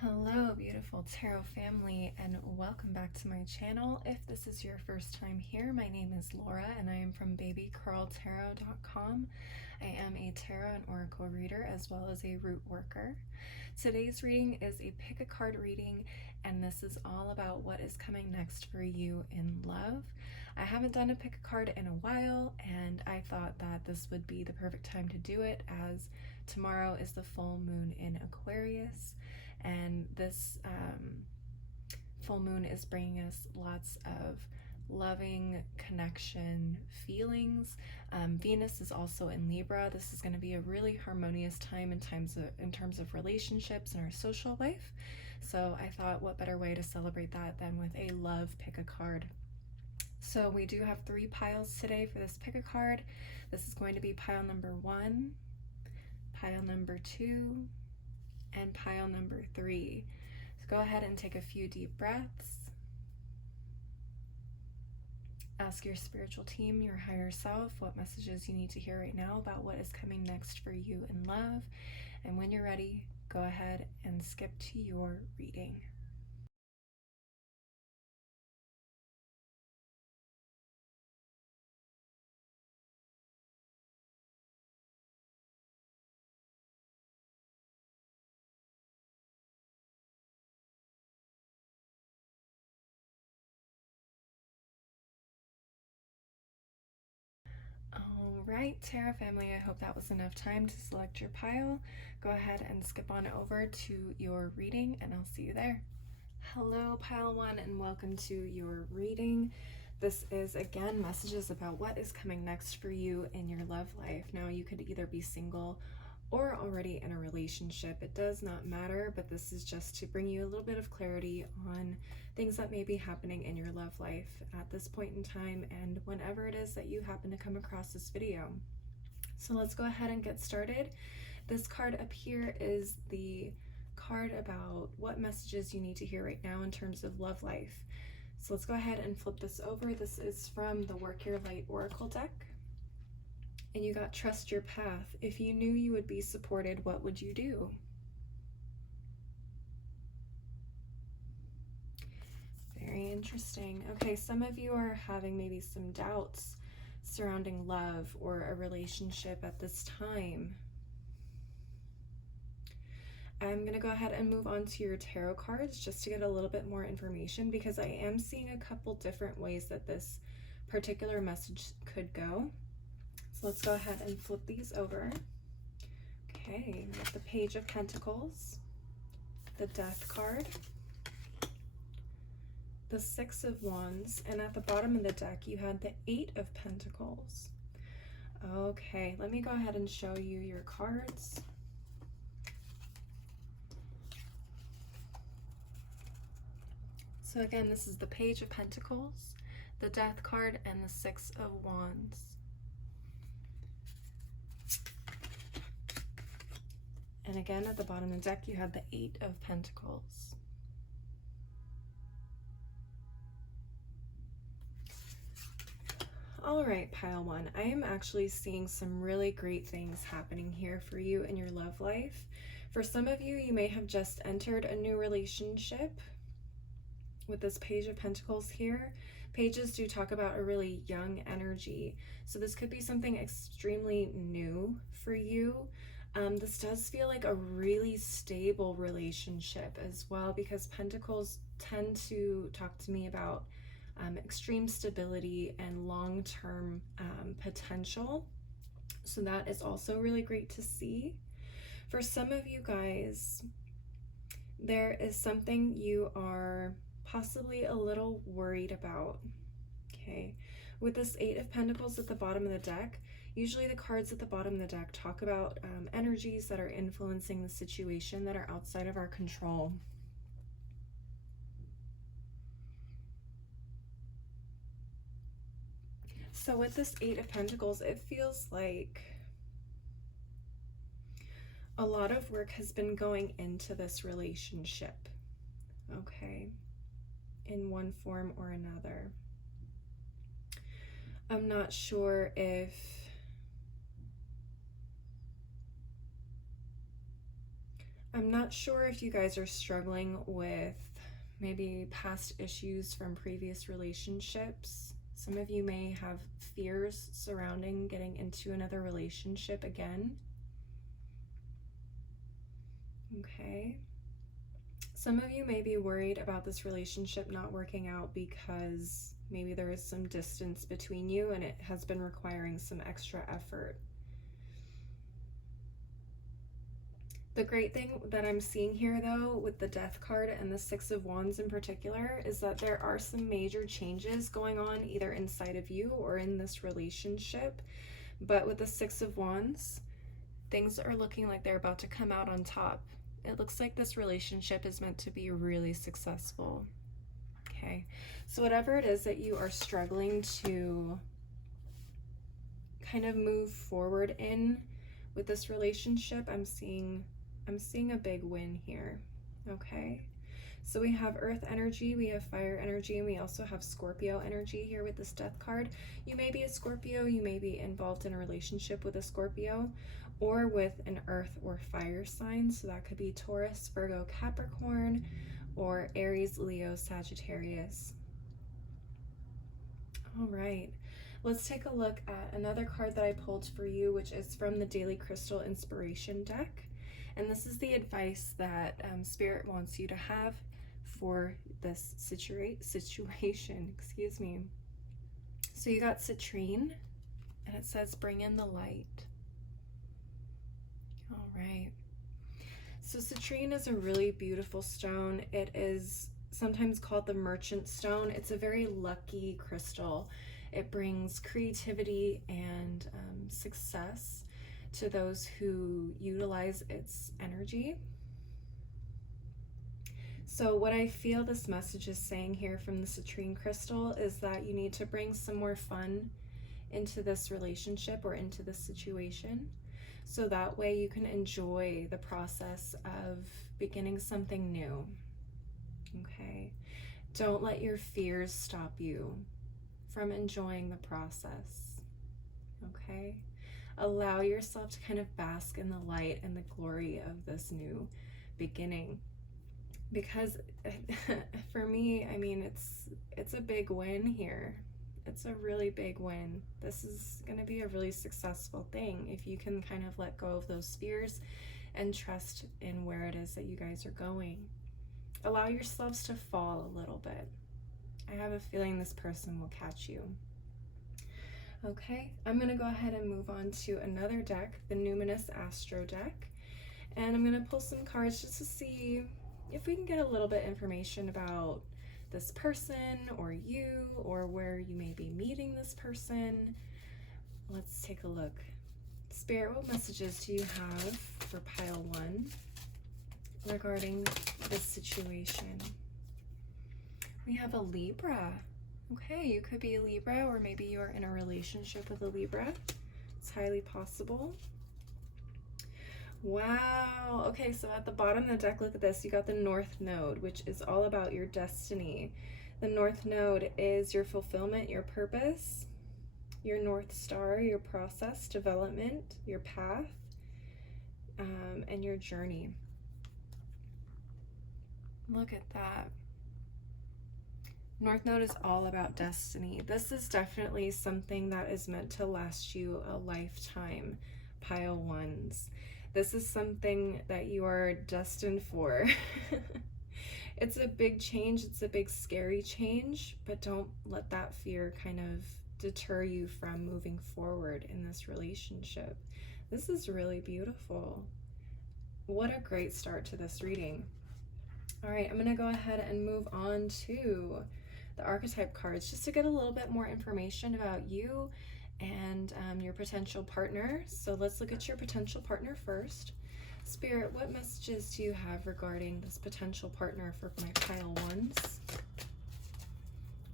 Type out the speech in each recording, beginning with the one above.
Hello, beautiful tarot family, and welcome back to my channel. If this is your first time here, my name is Laura, and I am from babycurltarot.com. I am a tarot and oracle reader as well as a root worker. Today's reading is a pick a card reading, and this is all about what is coming next for you in love. I haven't done a pick a card in a while, and I thought that this would be the perfect time to do it as tomorrow is the full moon in Aquarius. And this full moon is bringing us lots of loving connection feelings. Venus is also in Libra. This is going to be a really harmonious time in terms of relationships and our social life. So I thought, what better way to celebrate that than with a love pick a card. So we do have 3 piles today for this pick a card. This is going to be pile number 1, pile number 2, and pile number 3. So go ahead and take a few deep breaths. Ask your spiritual team, your higher self, what messages you need to hear right now about what is coming next for you in love. And when you're ready, go ahead and skip to your reading. Alright, Tarot family, I hope that was enough time to select your pile. Go ahead and skip on over to your reading, and I'll see you there. Hello, pile 1, and welcome to your reading. This is, again, messages about what is coming next for you in your love life. Now, you could either be single or already in a relationship. It does not matter, but this is just to bring you a little bit of clarity on things that may be happening in your love life at this point in time and whenever it is that you happen to come across this video. So let's go ahead and get started. This card up here is the card about what messages you need to hear right now in terms of love life. So let's go ahead and flip this over. This is from the Work Your Light Oracle deck. And you got trust your path. If you knew you would be supported, what would you do? Very interesting. Okay, some of you are having maybe some doubts surrounding love or a relationship at this time. I'm going to go ahead and move on to your tarot cards just to get a little bit more information, because I am seeing a couple different ways that this particular message could go. So let's go ahead and flip these over. Okay, we have the Page of Pentacles, the Death card, the Six of Wands, and at the bottom of the deck you had the Eight of Pentacles. Okay, let me go ahead and show you your cards. So again, this is the Page of Pentacles, the Death card, and the Six of Wands. And again, at the bottom of the deck, you have the Eight of Pentacles. All right, pile 1, I am actually seeing some really great things happening here for you in your love life. For some of you, you may have just entered a new relationship with this Page of Pentacles here. Pages do talk about a really young energy. So this could be something extremely new for you. This does feel like a really stable relationship as well, because Pentacles tend to talk to me about extreme stability and long-term potential. So that is also really great to see. For some of you guys, there is something you are possibly a little worried about. Okay, with this Eight of Pentacles at the bottom of the deck, usually the cards at the bottom of the deck talk about energies that are influencing the situation that are outside of our control. So with this Eight of Pentacles, it feels like a lot of work has been going into this relationship, okay, in one form or another. I'm not sure if I'm not sure if you guys are struggling with maybe past issues from previous relationships. Some of you may have fears surrounding getting into another relationship again. Okay. Some of you may be worried about this relationship not working out because maybe there is some distance between you and it has been requiring some extra effort. The great thing that I'm seeing here, though, with the Death card and the Six of Wands in particular, is that there are some major changes going on either inside of you or in this relationship. But with the Six of Wands, things are looking like they're about to come out on top. It looks like this relationship is meant to be really successful. Okay, so whatever it is that you are struggling to kind of move forward in with this relationship, I'm seeing a big win here. Okay, so we have earth energy, we have fire energy, and we also have Scorpio energy here with this Death card. You may be a Scorpio, you may be involved in a relationship with a Scorpio or with an earth or fire sign. So that could be Taurus, Virgo, Capricorn, or Aries, Leo, Sagittarius. All right. Let's take a look at another card that I pulled for you, which is from the Daily Crystal Inspiration deck. And this is the advice that Spirit wants you to have for this situation. Excuse me. So you got citrine, and it says, bring in the light. All right. So citrine is a really beautiful stone. It is sometimes called the merchant stone. It's a very lucky crystal. It brings creativity and success to those who utilize its energy. So what I feel this message is saying here from the citrine crystal is that you need to bring some more fun into this relationship or into this situation, so that way you can enjoy the process of beginning something new. Okay? Don't let your fears stop you from enjoying the process. Okay? Allow yourself to kind of bask in the light and the glory of this new beginning. Because for me, I mean, it's a big win here. It's a really big win. This is going to be a really successful thing if you can kind of let go of those fears and trust in where it is that you guys are going. Allow yourselves to fall a little bit. I have a feeling this person will catch you. Okay, I'm going to go ahead and move on to another deck, the Numinous Astro deck. And I'm going to pull some cards just to see if we can get a little bit information about this person or you, or where you may be meeting this person. Let's take a look. Spirit, what messages do you have for pile 1 regarding this situation? We have a Libra. Okay, you could be a Libra, or maybe you're in a relationship with a Libra. It's highly possible. Wow. Okay, so at the bottom of the deck, look at this. You got the North Node, which is all about your destiny. The North Node is your fulfillment, your purpose, your North Star, your process, development, your path, and your journey. Look at that. North Node is all about destiny. This is definitely something that is meant to last you a lifetime, pile 1s. This is something that you are destined for. It's a big change. It's a big scary change, but don't let that fear kind of deter you from moving forward in this relationship. This is really beautiful. What a great start to this reading. All right, I'm going to go ahead and move on to the archetype cards just to get a little bit more information about you and your potential partner. So let's look at your potential partner first. Spirit, what messages do you have regarding this potential partner for my pile 1s?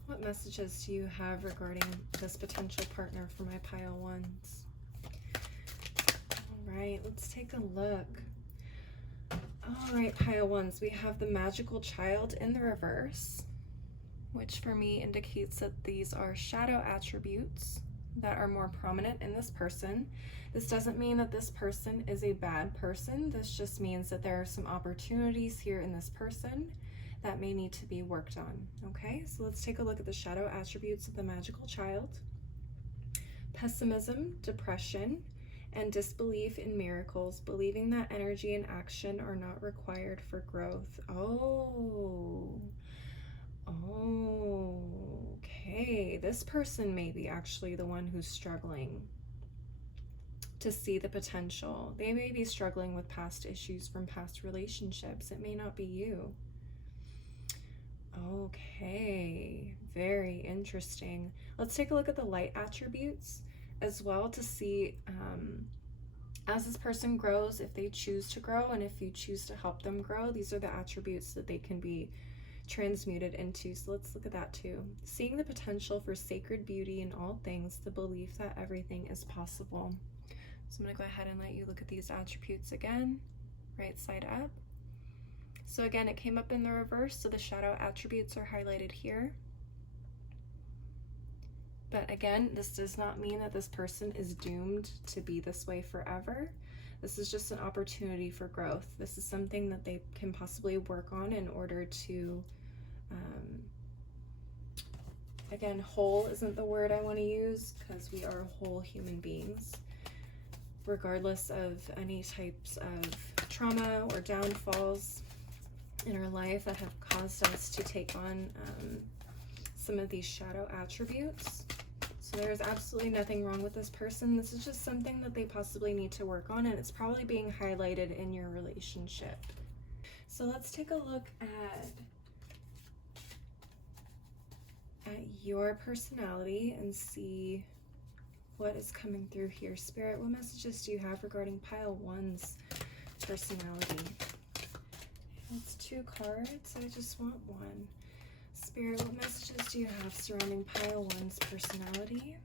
What messages do you have regarding this potential partner for my pile 1s? All right, let's take a look. All right, pile 1s, we have the Magical Child in the reverse, which for me indicates that these are shadow attributes. that are more prominent in this person. This doesn't mean that this person is a bad person. This just means that there are some opportunities here in this person that may need to be worked on. Okay, so let's take a look at the shadow attributes of the magical child. Pessimism, depression, and disbelief in miracles, believing that energy and action are not required for growth. Okay. This person may be actually the one who's struggling to see the potential. They may be struggling with past issues from past relationships. It may not be you. Okay, very interesting. Let's take a look at the light attributes as well to see as this person grows, if they choose to grow and if you choose to help them grow, these are the attributes that they can be transmuted into. So let's look at that too. Seeing the potential for sacred beauty in all things, the belief that everything is possible. So I'm going to go ahead and let you look at these attributes again, right side up. So again, it came up in the reverse, so the shadow attributes are highlighted here. But again, this does not mean that this person is doomed to be this way forever. This is just an opportunity for growth. This is something that they can possibly work on in order to, again, whole isn't the word I want to use because we are whole human beings, regardless of any types of trauma or downfalls in our life that have caused us to take on some of these shadow attributes. So there's absolutely nothing wrong with this person. This is just something that they possibly need to work on, and it's probably being highlighted in your relationship. So let's take a look at your personality and see what is coming through here. Spirit, what messages do you have regarding pile 1's personality? It's 2 cards. I just want 1. Spirit, what messages do you have surrounding pile 1's personality?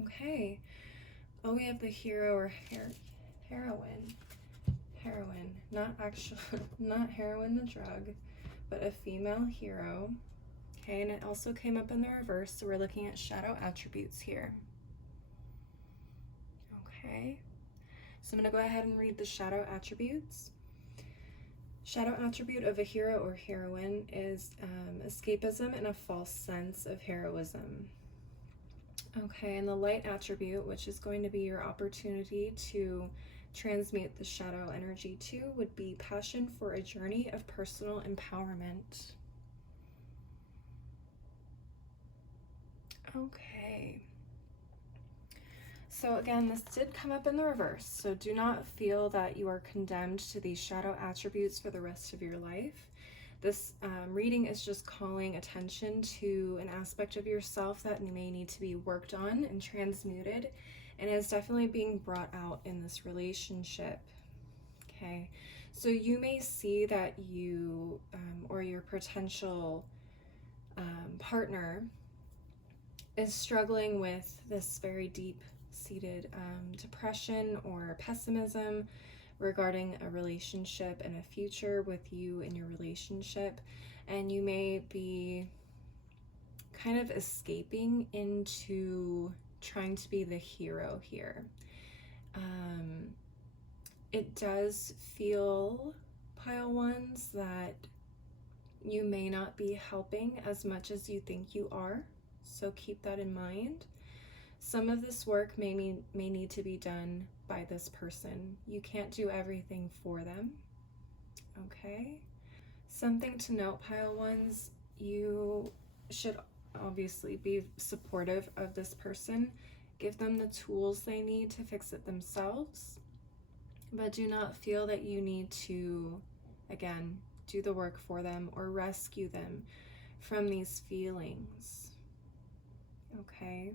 Okay. Oh, we have the hero or heroine. Heroine. Not heroin the drug, but a female hero. Okay, and it also came up in the reverse, so we're looking at shadow attributes here. Okay. So I'm going to go ahead and read the shadow attributes. Shadow attribute of a hero or heroine is escapism and a false sense of heroism. Okay, and the light attribute, which is going to be your opportunity to transmute the shadow energy to, would be passion for a journey of personal empowerment. Okay. So again, this did come up in the reverse, so do not feel that you are condemned to these shadow attributes for the rest of your life. This reading is just calling attention to an aspect of yourself that may need to be worked on and transmuted, and is definitely being brought out in this relationship. Okay, so you may see that you or your potential partner is struggling with this very deep-seated depression or pessimism regarding a relationship and a future with you in your relationship, and you may be kind of escaping into trying to be the hero here. It does feel, pile 1s, that you may not be helping as much as you think you are, so keep that in mind. Some of this work may need to be done by this person. You can't do everything for them. Okay? Something to note, pile 1s, you should obviously be supportive of this person. Give them the tools they need to fix it themselves, but do not feel that you need to, again, do the work for them or rescue them from these feelings. Okay?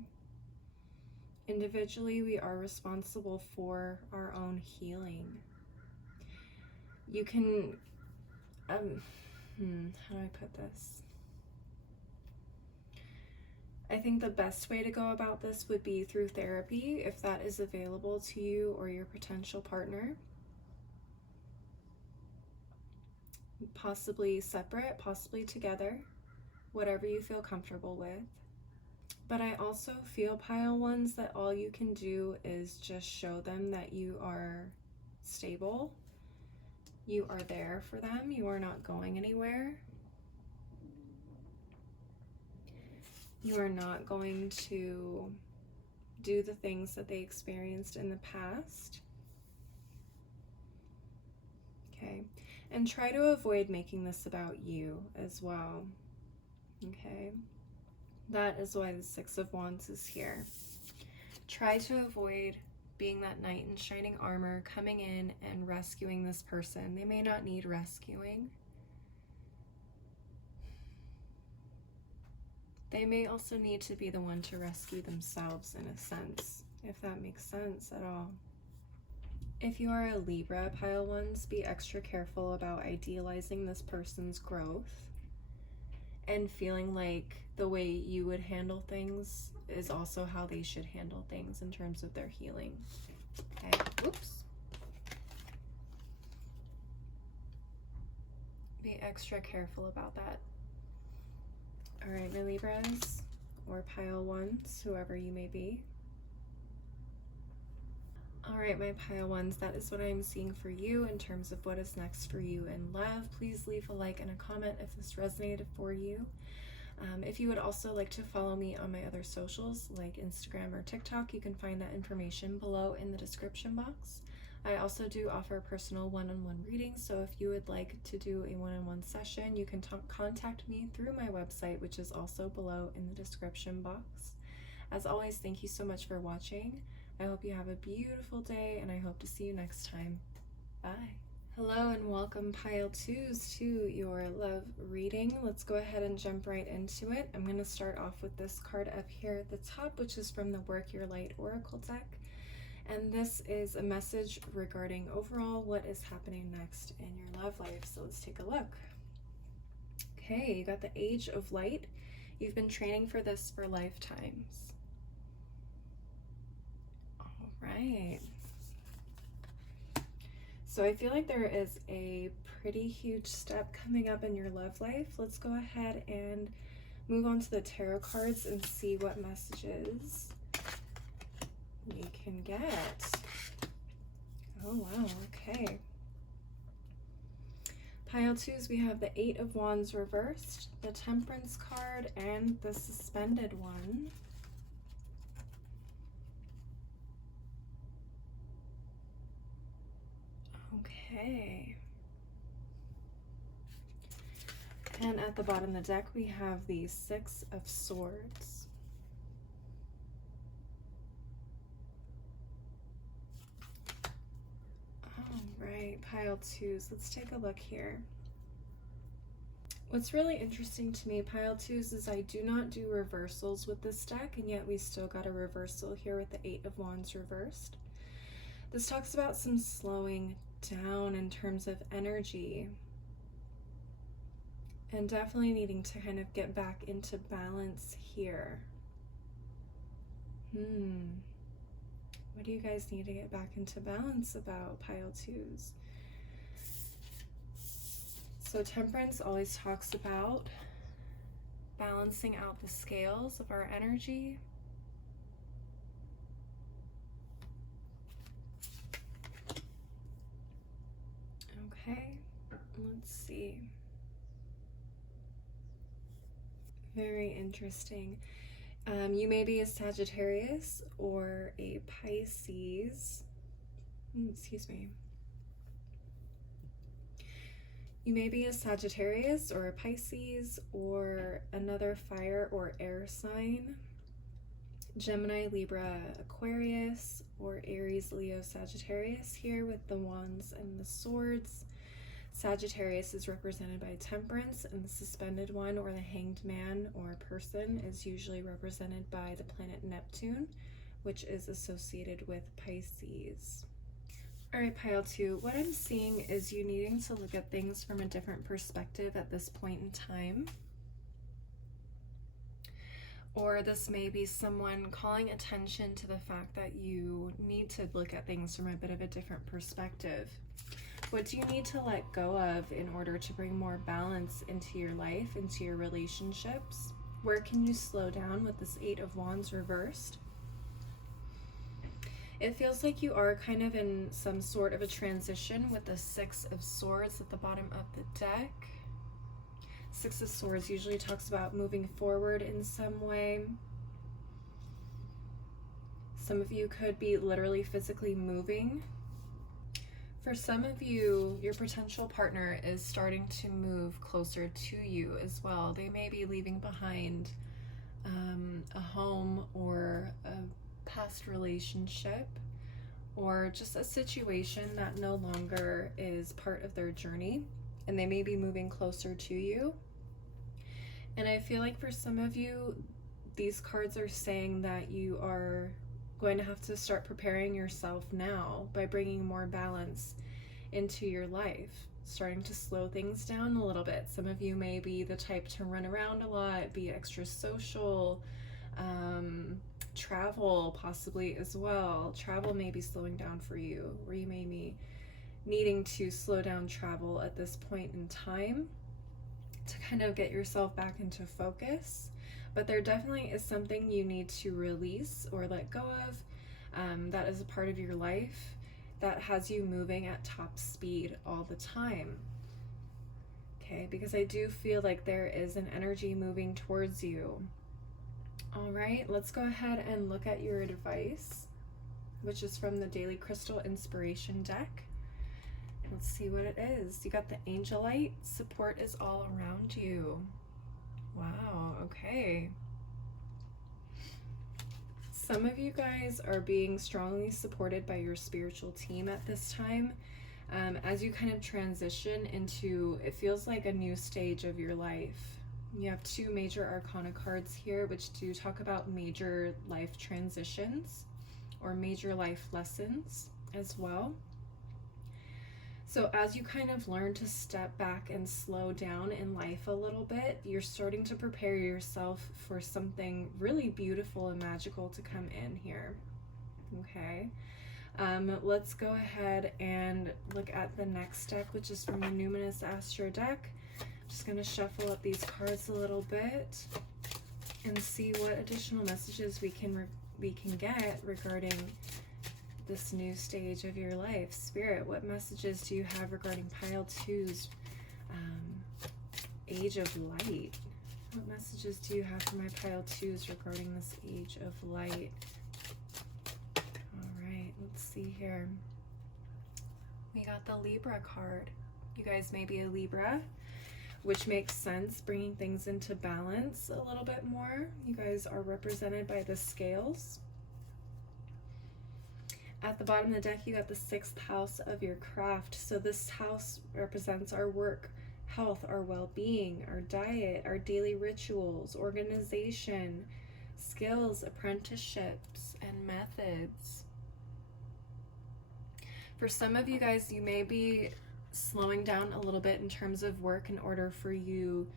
Individually, we are responsible for our own healing. You can, how do I put this? I think the best way to go about this would be through therapy, if that is available to you or your potential partner. Possibly separate, possibly together, whatever you feel comfortable with. But I also feel, pile ones, that all you can do is just show them that you are stable. You are there for them. You are not going anywhere. You are not going to do the things that they experienced in the past. Okay, and try to avoid making this about you as well. Okay, that is why the Six of Wands is here. Try to avoid being that knight in shining armor coming in and rescuing this person. They may not need rescuing. They may also need to be the one to rescue themselves, in a sense, if that makes sense at all. If you are a Libra, pile ones, be extra careful about idealizing this person's growth and feeling like the way you would handle things is also how they should handle things in terms of their healing. Okay, oops. Be extra careful about that. All right, my Libras, or pile ones, whoever you may be. All right, my pile ones, that is what I'm seeing for you in terms of what is next for you in love. Please leave a like and a comment if this resonated for you. If you would also like to follow me on my other socials like Instagram or TikTok, you can find that information below in the description box. I also do offer personal one-on-one readings, so if you would like to do a one-on-one session, you can contact me through my website, which is also below in the description box. As always, thank you so much for watching. I hope you have a beautiful day, and I hope to see you next time. Bye. Hello and welcome, pile twos, to your love reading. Let's go ahead and jump right into it. I'm going to start off with this card up here at the top, which is from the Work Your Light Oracle deck. And this is a message regarding overall what is happening next in your love life. So let's take a look. Okay, you got the Age of Light. You've been training for this for lifetimes. All right. So I feel like there is a pretty huge step coming up in your love life. Let's go ahead and move on to the tarot cards and see what messages we can get. Oh wow, okay. Pile twos, we have the Eight of Wands reversed, the Temperance card, and the Suspended one. Okay. And at the bottom of the deck, we have the Six of Swords. All right, pile twos, let's take a look here. What's really interesting to me, pile twos, is I do not do reversals with this deck, and yet we still got a reversal here with the Eight of Wands reversed. This talks about some slowing down in terms of energy and definitely needing to kind of get back into balance here. What do you guys need to get back into balance about, pile twos? So Temperance always talks about balancing out the scales of our energy. Okay, let's see. Very interesting. You may be a Sagittarius or a Pisces. Excuse me. You may be a Sagittarius or a Pisces or another fire or air sign. Gemini, Libra, Aquarius, or Aries, Leo, Sagittarius here with the Wands and the Swords. Sagittarius is represented by Temperance, and the Suspended one, or the Hanged Man or person, is usually represented by the planet Neptune, which is associated with Pisces. All right, pile two, what I'm seeing is you needing to look at things from a different perspective at this point in time. Or this may be someone calling attention to the fact that you need to look at things from a bit of a different perspective. What do you need to let go of in order to bring more balance into your life, into your relationships? Where can you slow down with this Eight of Wands reversed? It feels like you are kind of in some sort of a transition with the Six of Swords at the bottom of the deck. Six of Swords usually talks about moving forward in some way. Some of you could be literally physically moving. For some of you, your potential partner is starting to move closer to you as well. They may be leaving behind a home or a past relationship, or just a situation that no longer is part of their journey, and they may be moving closer to you. And I feel like for some of you, these cards are saying that you are going to have to start preparing yourself now by bringing more balance into your life, starting to slow things down a little bit. Some of you may be the type to run around a lot, be extra social, travel possibly as well. Travel may be slowing down for you, or you may be needing to slow down travel at this point in time to kind of get yourself back into focus. But there definitely is something you need to release or let go of that is a part of your life that has you moving at top speed all the time. Okay, because I do feel like there is an energy moving towards you. All right, let's go ahead and look at your advice, which is from the Daily Crystal Inspiration deck. Let's see what it is. You got the Angelite. Support is all around you. Wow, okay. Some of you guys are being strongly supported by your spiritual team at this time. As you kind of transition into, it feels like a new stage of your life. You have two major arcana cards here, which do talk about major life transitions or major life lessons as well. So as you kind of learn to step back and slow down in life a little bit, you're starting to prepare yourself for something really beautiful and magical to come in here. Okay. Let's go ahead and look at the next deck, which is from the Numinous Astro deck. Just going to shuffle up these cards a little bit and see what additional messages we can get regarding this new stage of your life. Spirit, what messages do you have regarding pile 2's age of light? What messages do you have for my pile 2's regarding this age of light? All right, let's see here. We got the Libra card. You guys may be a Libra, which makes sense, bringing things into balance a little bit more. You guys are represented by the scales. At the bottom of the deck, you got the 6th house of your craft. So this house represents our work, health, our well-being, our diet, our daily rituals, organization, skills, apprenticeships, and methods. For some of you guys, you may be slowing down a little bit in terms of work in order for you,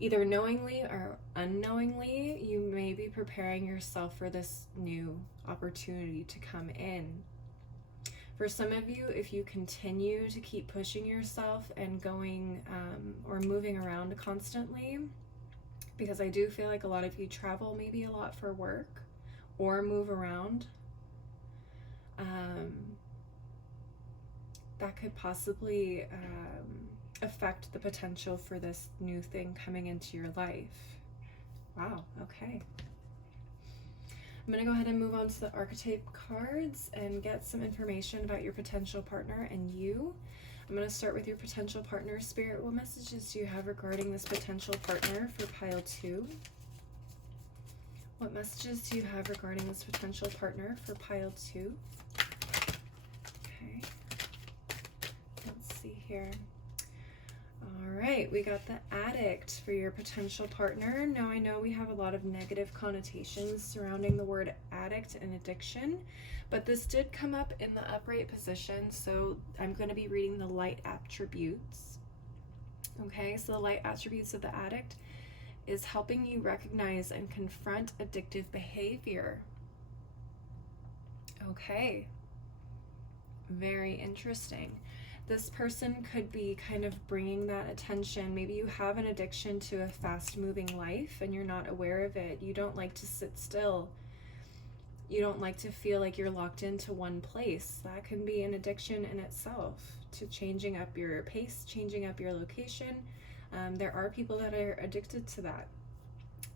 either knowingly or unknowingly, you may be preparing yourself for this new opportunity to come in. For some of you, if you continue to keep pushing yourself and going or moving around constantly, because I do feel like a lot of you travel maybe a lot for work or move around, that could possibly affect the potential for this new thing coming into your life. Wow, okay. I'm going to go ahead and move on to the archetype cards and get some information about your potential partner and you. I'm going to start with your potential partner. Spirit, what messages do you have regarding this potential partner for pile 2? What messages do you have regarding this potential partner for pile 2? Okay. Let's see here. All right, we got the addict for your potential partner. Now I know we have a lot of negative connotations surrounding the word addict and addiction, but this did come up in the upright position, so I'm going to be reading the light attributes. Okay, so the light attributes of the addict is helping you recognize and confront addictive behavior. Okay, very interesting. This person could be kind of bringing that attention. Maybe you have an addiction to a fast-moving life and you're not aware of it. You don't like to sit still. You don't like to feel like you're locked into one place. That can be an addiction in itself, to changing up your pace, changing up your location. There are people that are addicted to that.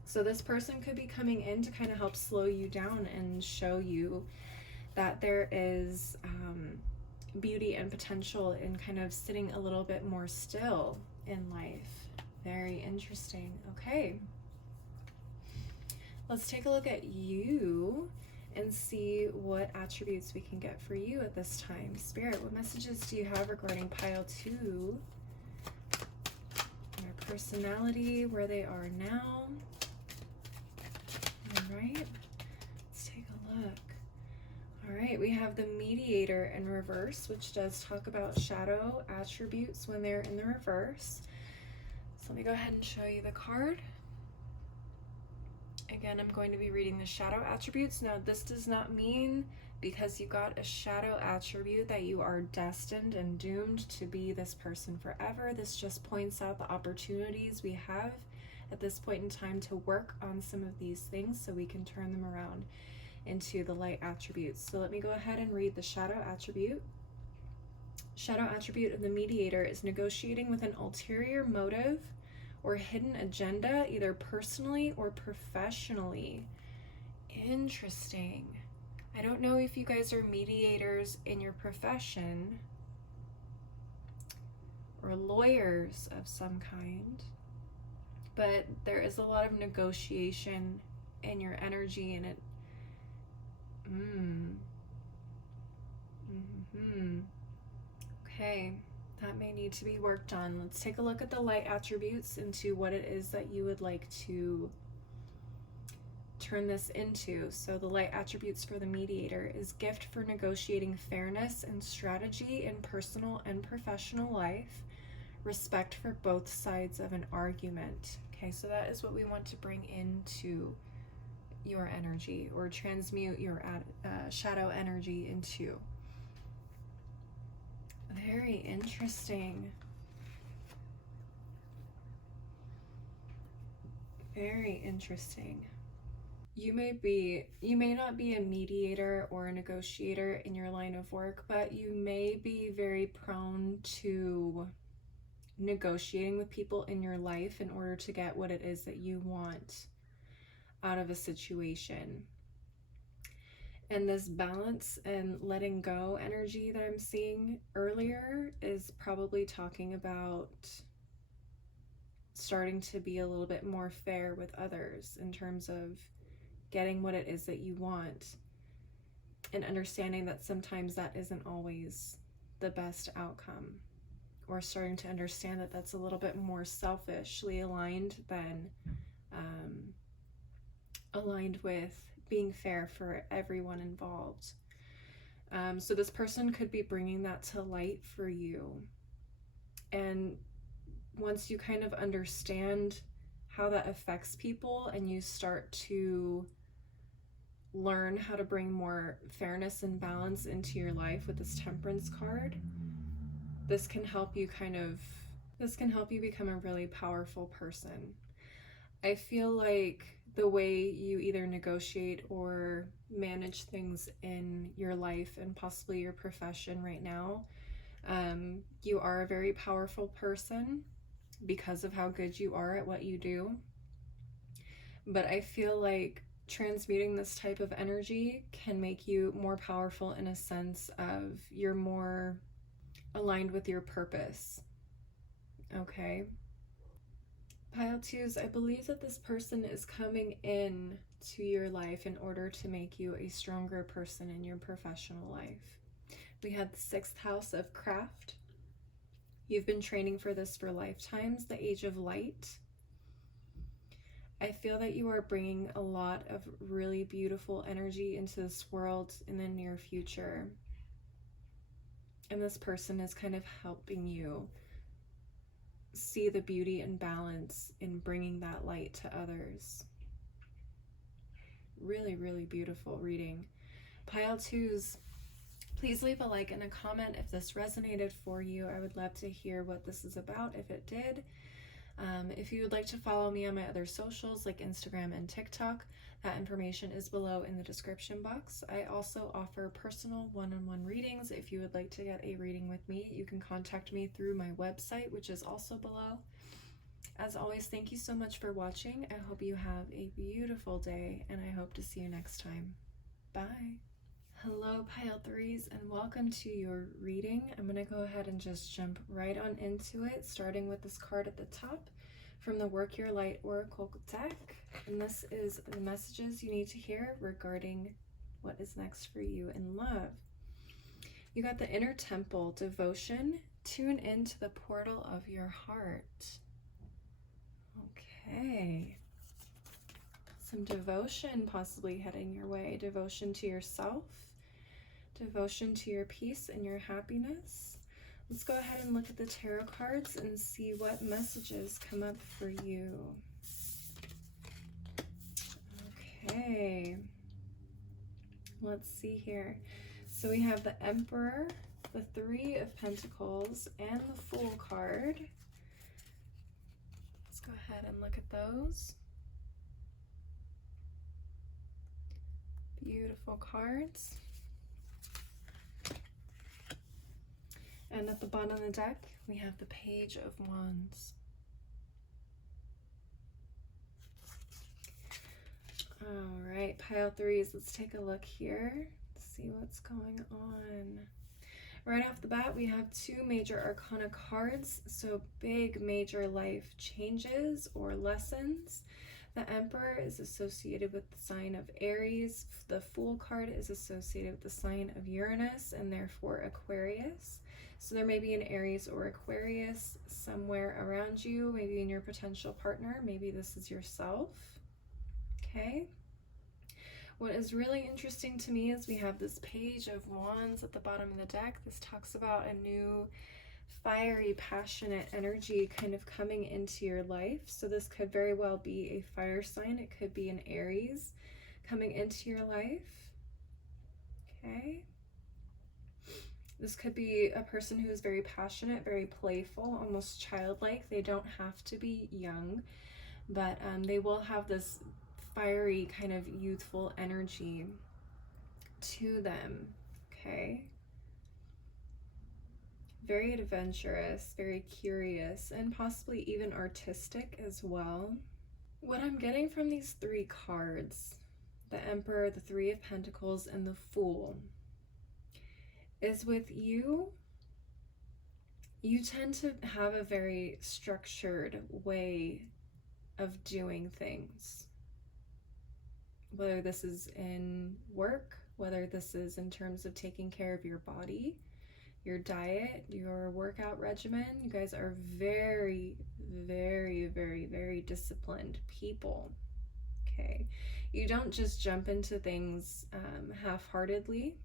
So this person could be coming in to kind of help slow you down and show you that there is beauty and potential in kind of sitting a little bit more still in life. Very interesting. Okay. Let's take a look at you and see what attributes we can get for you at this time. Spirit, what messages do you have regarding pile 2? Their personality, where they are now. All right, let's take a look. All right, we have the Mediator in reverse, which does talk about shadow attributes when they're in the reverse. So let me go ahead and show you the card. Again, I'm going to be reading the shadow attributes. Now, this does not mean because you got a shadow attribute that you are destined and doomed to be this person forever. This just points out the opportunities we have at this point in time to work on some of these things so we can turn them around into the light attributes. So let me go ahead and read the shadow attribute. Shadow attribute of the Mediator is negotiating with an ulterior motive or hidden agenda, either personally or professionally. Interesting. I don't know if you guys are mediators in your profession or lawyers of some kind, but there is a lot of negotiation in your energy, and it Okay, that may need to be worked on. Let's take a look at the light attributes into what it is that you would like to turn this into. So the light attributes for the Mediator is gift for negotiating fairness and strategy in personal and professional life, respect for both sides of an argument. Okay, so that is what we want to bring into your energy, or transmute your shadow energy into. Very interesting. Very interesting. You may not be a mediator or a negotiator in your line of work, but you may be very prone to negotiating with people in your life in order to get what it is that you want out of a situation. And this balance and letting go energy that I'm seeing earlier is probably talking about starting to be a little bit more fair with others in terms of getting what it is that you want, and understanding that sometimes that isn't always the best outcome, or starting to understand that that's a little bit more selfishly aligned than aligned with being fair for everyone involved. So this person could be bringing that to light for you. And once you kind of understand how that affects people and you start to learn how to bring more fairness and balance into your life with this Temperance card, this can help you become a really powerful person. I feel like the way you either negotiate or manage things in your life and possibly your profession right now, you are a very powerful person because of how good you are at what you do. But I feel like transmuting this type of energy can make you more powerful in a sense of you're more aligned with your purpose. Okay? Pile 2s, I believe that this person is coming in to your life in order to make you a stronger person in your professional life. We had the 6th house of craft. You've been training for this for lifetimes, the Age of Light. I feel that you are bringing a lot of really beautiful energy into this world in the near future. And this person is kind of helping you see the beauty and balance in bringing that light to others. Really, really beautiful reading. Pile 2s, Please leave a like and a comment if this resonated for you. I would love to hear what this is about if it did. If you would like to follow me on my other socials like Instagram and TikTok, that information is below in the description box. I also offer personal one-on-one readings. If you would like to get a reading with me, you can contact me through my website, which is also below. As always, thank you so much for watching. I hope you have a beautiful day, and I hope to see you next time. Bye. Hello, Pile 3s, and welcome to your reading. I'm going to go ahead and just jump right on into it, starting with this card at the top from the Work Your Light Oracle deck. And this is the messages you need to hear regarding what is next for you in love. You got the Inner Temple, devotion, tune into the portal of your heart. Okay. Some devotion possibly heading your way. Devotion to yourself. Devotion to your peace and your happiness. Let's go ahead and look at the tarot cards and see what messages come up for you. Okay. Let's see here. So we have the Emperor, the Three of Pentacles, and the Fool card. Let's go ahead and look at those. Beautiful cards. And at the bottom of the deck, we have the Page of Wands. All right, Pile 3s, let's take a look here, see what's going on. Right off the bat, we have two major arcana cards, so big major life changes or lessons. The Emperor is associated with the sign of Aries. The Fool card is associated with the sign of Uranus and therefore Aquarius. So there may be an Aries or Aquarius somewhere around you, maybe in your potential partner. Maybe this is yourself. Okay. What is really interesting to me is we have this Page of Wands at the bottom of the deck. This talks about a new fiery, passionate energy kind of coming into your life. So this could very well be a fire sign. It could be an Aries coming into your life. Okay. This could be a person who is very passionate, very playful, almost childlike. They don't have to be young, but they will have this fiery kind of youthful energy to them. Okay. Very adventurous, very curious, and possibly even artistic as well. What I'm getting from these three cards, the Emperor, the Three of Pentacles, and the Fool, is with you, you tend to have a very structured way of doing things. Whether this is in work, whether this is in terms of taking care of your body, your diet, your workout regimen. You guys are very, very, very, very disciplined people. Okay. You don't just jump into things half-heartedly.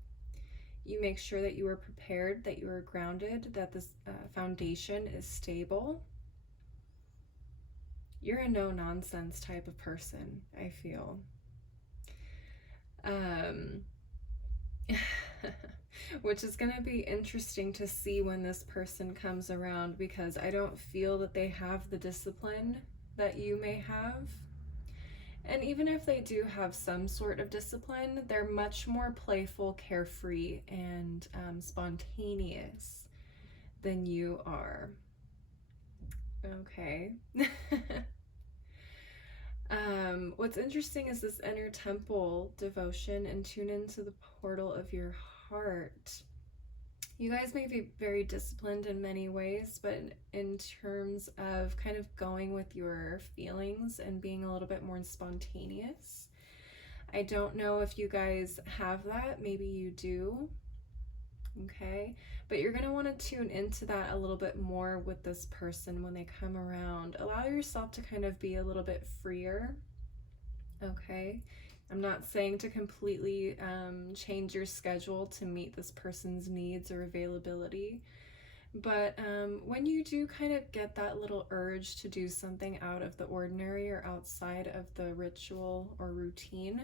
You make sure that you are prepared, that you are grounded, that this foundation is stable. You're a no-nonsense type of person, I feel. Which is going to be interesting to see when this person comes around, because I don't feel that they have the discipline that you may have. And even if they do have some sort of discipline, they're much more playful, carefree, and spontaneous than you are. Okay. What's interesting is this Inner Temple devotion and tune into the portal of your heart. You guys may be very disciplined in many ways, but in terms of kind of going with your feelings and being a little bit more spontaneous, I don't know if you guys have that. Maybe you do. Okay, but you're going to want to tune into that a little bit more with this person when they come around. Allow yourself to kind of be a little bit freer. Okay, I'm not saying to completely change your schedule to meet this person's needs or availability, but when you do kind of get that little urge to do something out of the ordinary or outside of the ritual or routine,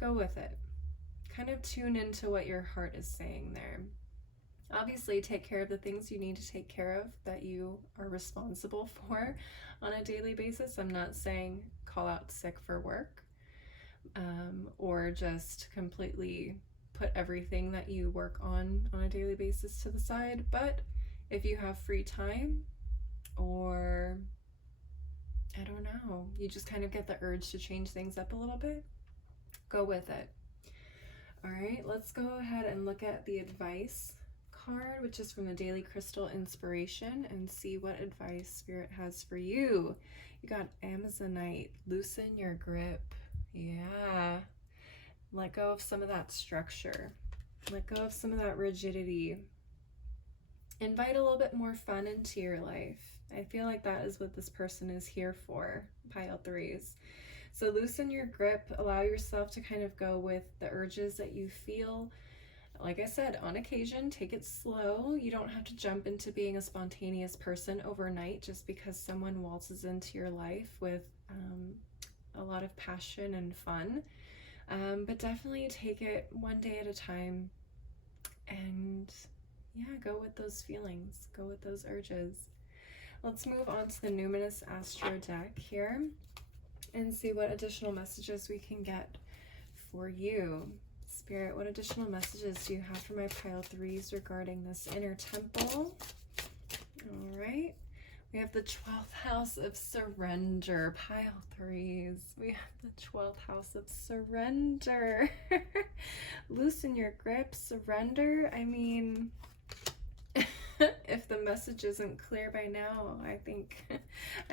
go with it. kind of tune into what your heart is saying there. Obviously, take care of the things you need to take care of that you are responsible for on a daily basis. I'm not saying call out sick for work, or just completely put everything that you work on a daily basis to the side. But if you have free time, or I don't know, you just kind of get the urge to change things up a little bit, go with it. All right, let's go ahead and look at the advice card, which is from the Daily Crystal Inspiration, and see what advice Spirit has for you. You got Amazonite, loosen your grip. Yeah, let go of some of that structure, let go of some of that rigidity, invite a little bit more fun into your life. I feel like that is what this person is here for, pile threes. So loosen your grip, allow yourself to kind of go with the urges that you feel. Like I said, on occasion, take it slow. You don't have to jump into being a spontaneous person overnight just because someone waltzes into your life with a lot of passion and fun. But definitely take it one day at a time, and yeah, go with those feelings, go with those urges. Let's move on to the Numinous Astro deck here and see what additional messages we can get for you. Spirit, what additional messages do you have for my pile threes regarding this inner temple? All right. We have the 12th house of surrender, pile threes. We have the 12th house of surrender. Loosen your grip, surrender. I mean, if the message isn't clear by now, I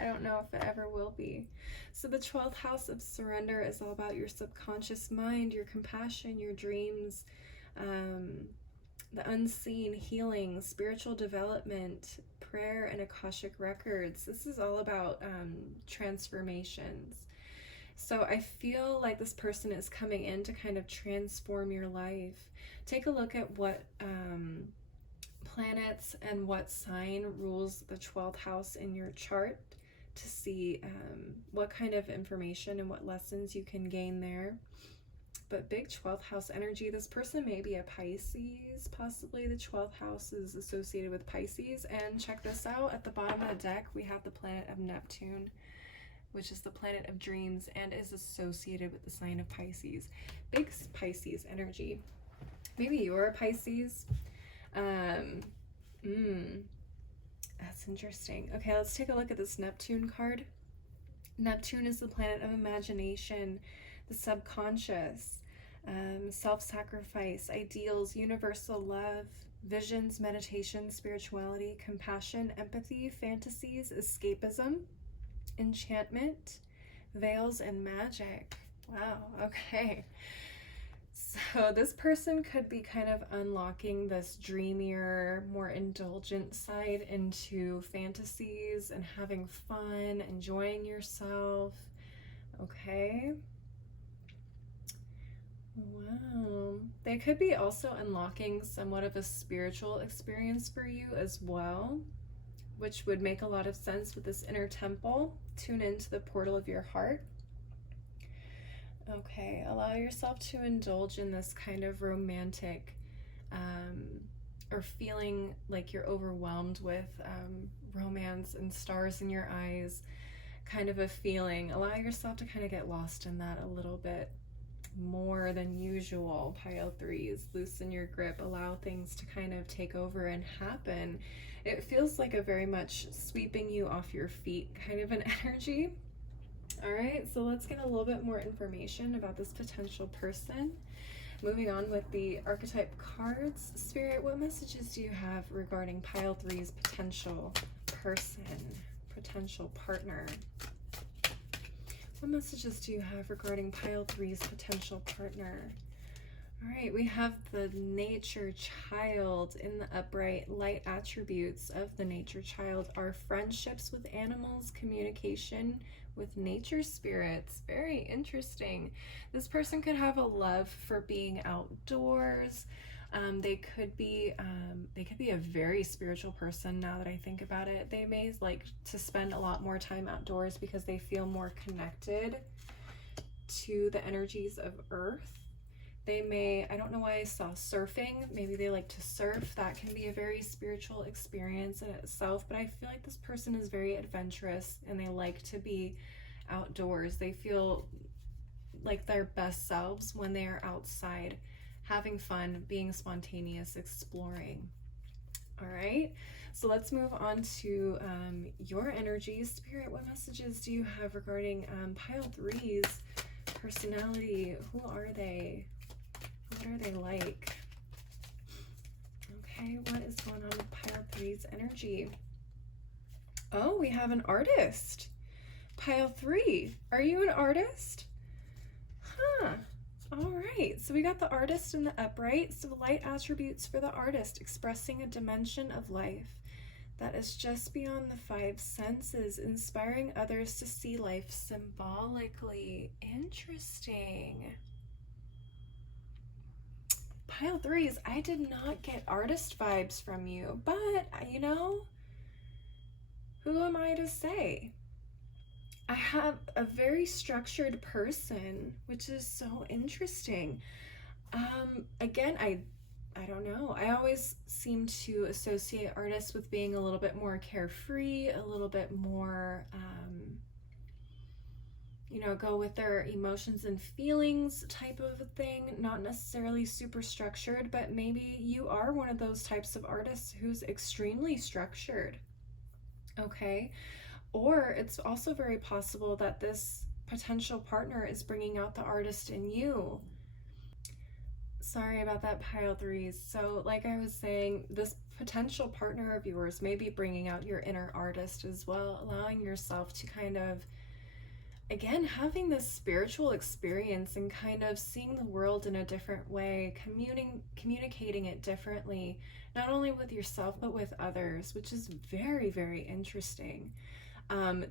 don't know if it ever will be. So the 12th house of surrender is all about your subconscious mind, your compassion, your dreams, the unseen, healing, spiritual development, prayer, and Akashic records. This is all about transformations. So I feel like this person is coming in to kind of transform your life. Take a look at what planets and what sign rules the 12th house in your chart to see what kind of information and what lessons you can gain there. But big 12th house energy, this person may be a Pisces, possibly the 12th house is associated with Pisces. And check this out, at the bottom of the deck we have the planet of Neptune, which is the planet of dreams and is associated with the sign of Pisces. Big Pisces energy. Maybe you're a Pisces. That's interesting. Okay, let's take a look at this Neptune card. Neptune is the planet of imagination, the subconscious, self-sacrifice, ideals, universal love, visions, meditation, spirituality, compassion, empathy, fantasies, escapism, enchantment, veils, and magic. Wow, okay. So this person could be kind of unlocking this dreamier, more indulgent side into fantasies and having fun, enjoying yourself. Okay. Wow. They could be also unlocking somewhat of a spiritual experience for you as well, which would make a lot of sense with this inner temple. Tune into the portal of your heart. Okay, allow yourself to indulge in this kind of romantic or feeling like you're overwhelmed with romance and stars in your eyes kind of a feeling. Allow yourself to kind of get lost in that a little bit more than usual, pile threes. Loosen your grip, allow things to kind of take over and happen. It feels like a very much sweeping you off your feet kind of an energy. All right, so let's get a little bit more information about this potential person. Moving on with the archetype cards. Spirit, what messages do you have regarding pile three's potential person, potential partner? What messages do you have regarding pile three's potential partner? All right, we have the nature child in the upright. Light attributes of the nature child are friendships with animals, communication with nature spirits. Very interesting. This person could have a love for being outdoors. They could be a very spiritual person now that I think about it. They may like to spend a lot more time outdoors because they feel more connected to the energies of Earth. They may, I don't know why I saw surfing. Maybe they like to surf. That can be a very spiritual experience in itself, but I feel like this person is very adventurous and they like to be outdoors. They feel like their best selves when they are outside, having fun, being spontaneous, exploring. All right, so let's move on to your energies. Spirit, what messages do you have regarding pile threes? Personality, who are they? What are they like? Okay, what is going on with pile three's energy? Oh, we have an artist. Pile three, are you an artist? Huh. All right, so we got the artist in the upright. So light attributes for the artist, expressing a dimension of life that is just beyond the five senses, inspiring others to see life symbolically. Interesting. Pile threes, I did not get artist vibes from you, but you know, who am I to say? I have a very structured person, which is so interesting. Again, I don't know. I always seem to associate artists with being a little bit more carefree, a little bit more, you know, go with their emotions and feelings type of a thing. Not necessarily super structured, but maybe you are one of those types of artists who's extremely structured. Okay. Or it's also very possible that this potential partner is bringing out the artist in you. Sorry about that, pile threes. So like I was saying, this potential partner of yours may be bringing out your inner artist as well, allowing yourself to kind of, again, having this spiritual experience and kind of seeing the world in a different way, communicating it differently, not only with yourself but with others, which is very, very interesting.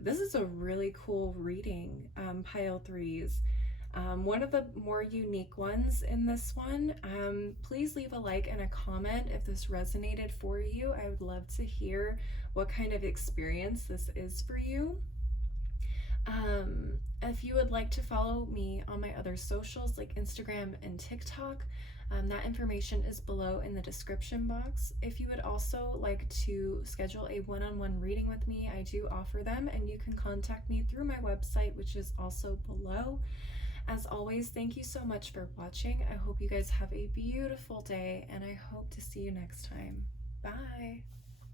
This is a really cool reading, pile threes. One of the more unique ones in this one. Please leave a like and a comment if this resonated for you. I would love to hear what kind of experience this is for you. If you would like to follow me on my other socials like Instagram and TikTok, that information is below in the description box. If you would also like to schedule a one-on-one reading with me, I do offer them, and you can contact me through my website, which is also below. As always, thank you so much for watching. I hope you guys have a beautiful day, and I hope to see you next time. Bye.